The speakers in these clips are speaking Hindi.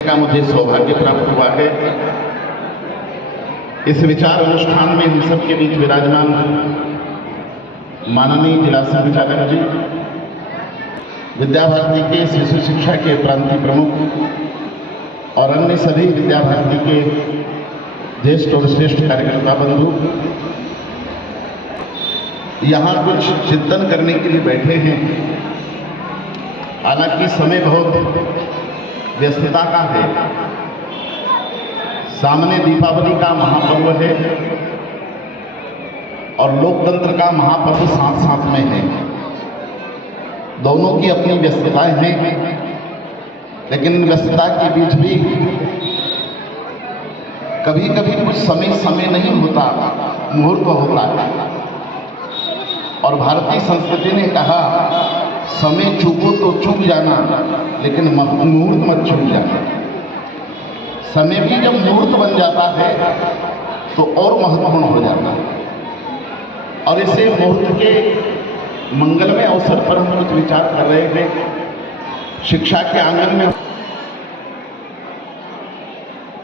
का मुझे सौभाग्य प्राप्त हुआ है। इस विचार अनुष्ठान में हम सबके बीच विराजमान माननीय जिला संचालक जी, विद्या भारती के शिशु शिक्षा के प्रांतीय प्रमुख और अन्य सभी विद्या भारती के ज्येष्ठ और श्रेष्ठ कार्यकर्ता बंधु यहाँ कुछ चिंतन करने के लिए बैठे हैं। हालांकि समय बहुत व्यस्तता का है, सामने दीपावली का महापर्व है और लोकतंत्र का महापर्व साथ साथ में है। दोनों की अपनी व्यस्तताएं हैं, लेकिन व्यस्तता के बीच भी कभी कभी कुछ समय नहीं होता, मुहूर्त होता है। और भारतीय संस्कृति ने कहा, समय चूको तो चूक जाना, लेकिन मुहूर्त मत चूक जाना। समय भी जब मुहूर्त बन जाता है तो और महत्वपूर्ण हो जाता है। और इसे मुहूर्त के मंगलमय अवसर पर हम कुछ विचार कर रहे हैं। शिक्षा के आंगन में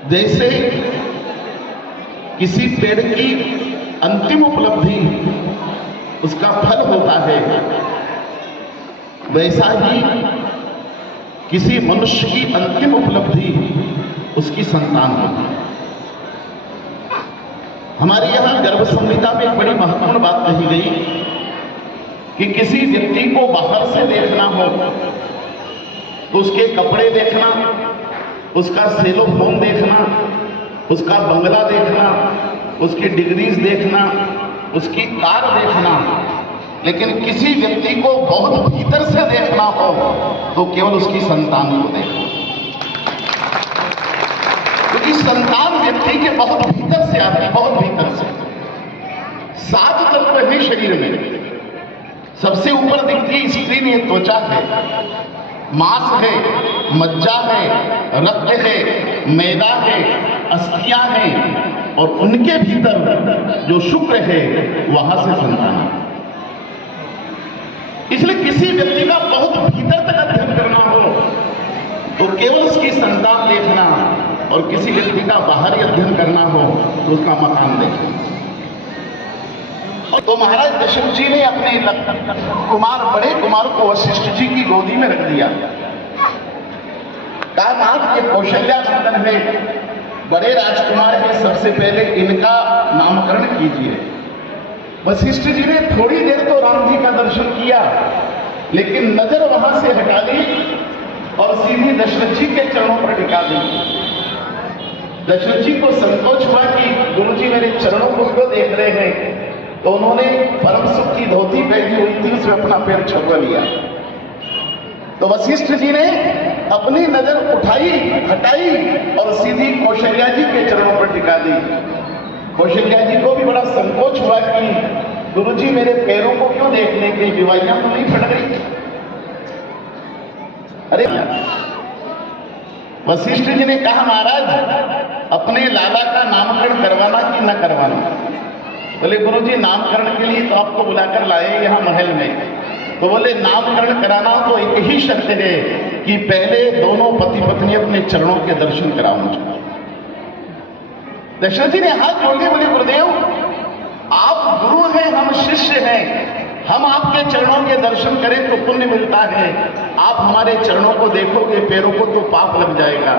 जैसे किसी पेड़ की अंतिम उपलब्धि उसका फल होता है, वैसा ही किसी मनुष्य की अंतिम उपलब्धि उसकी संतान होती है। हमारे यहाँ गर्भ संहिता में एक बड़ी महत्वपूर्ण बात कही गई कि किसी व्यक्ति को बाहर से देखना हो तो उसके कपड़े देखना, उसका सेलोफोन देखना, उसका बंगला देखना, उसकी डिग्रीज देखना, उसकी कार देखना, लेकिन किसी व्यक्ति को बहुत भीतर से देखना हो तो केवल उसकी संतान को देखना। क्योंकि संतान व्यक्ति के बहुत भीतर से आती है, बहुत भीतर से। 7 तत्व है शरीर में। सबसे ऊपर दिखती है स्क्रीन, ये त्वचा है, मांस है, मज्जा है, रक्त है, मैदा है, अस्थियां हैं, और उनके भीतर जो शुक्र है वहां से संतान है। इसलिए किसी व्यक्ति का बहुत भीतर तक अध्ययन करना हो तो केवल उसकी संतान देखना, और किसी व्यक्ति का बाहरी अध्ययन करना हो तो उसका मकान देखना। तो महाराज दशरथ जी ने अपने बड़े कुमार को वशिष्ठ जी की गोदी में रख दिया। कहा, नाथ के कौशल्या नंदन में बड़े राजकुमार हैं, सबसे पहले इनका नामकरण कीजिए। वशिष्ठ जी ने थोड़ी देर तो राम जी का दर्शन किया, लेकिन नजर वहां से हटा ली और सीधी दशरथ जी के चरणों पर टिका दी। दशरथ जी को संकोच हुआ कि गुरु जी मेरे चरणों को क्यों देख रहे हैं, तो उन्होंने परम सुख की धोती पहनी हुई थी, उसमें अपना पैर छुपा लिया। तो वशिष्ठ जी ने अपनी नजर उठाई, हटाई और सीधी कौशल्या जी के चरणों पर टिका दी। कौशल्या जी को भी बड़ा संकोच हुआ कि गुरुजी मेरे पैरों को क्यों देखने की, बीमारियां तो नहीं फट गई। अरे वशिष्ठ जी ने कहा, महाराज अपने लाला का नामकरण करवाना कि न करवाना? बोले, गुरुजी नामकरण के लिए तो आपको बुलाकर लाए यहाँ महल में। तो बोले, नामकरण कराना तो एक ही शर्त है कि पहले दोनों पति पत्नी अपने चरणों के दर्शन कराओ मुझे। दशरथ जी ने हाथ जोड़ दिए, बोले, गुरुदेव आप गुरु हैं, हम शिष्य हैं, हम आपके चरणों के दर्शन करें तो पुण्य मिलता है, आप हमारे चरणों को देखोगे, पैरों को तो पाप लग जाएगा।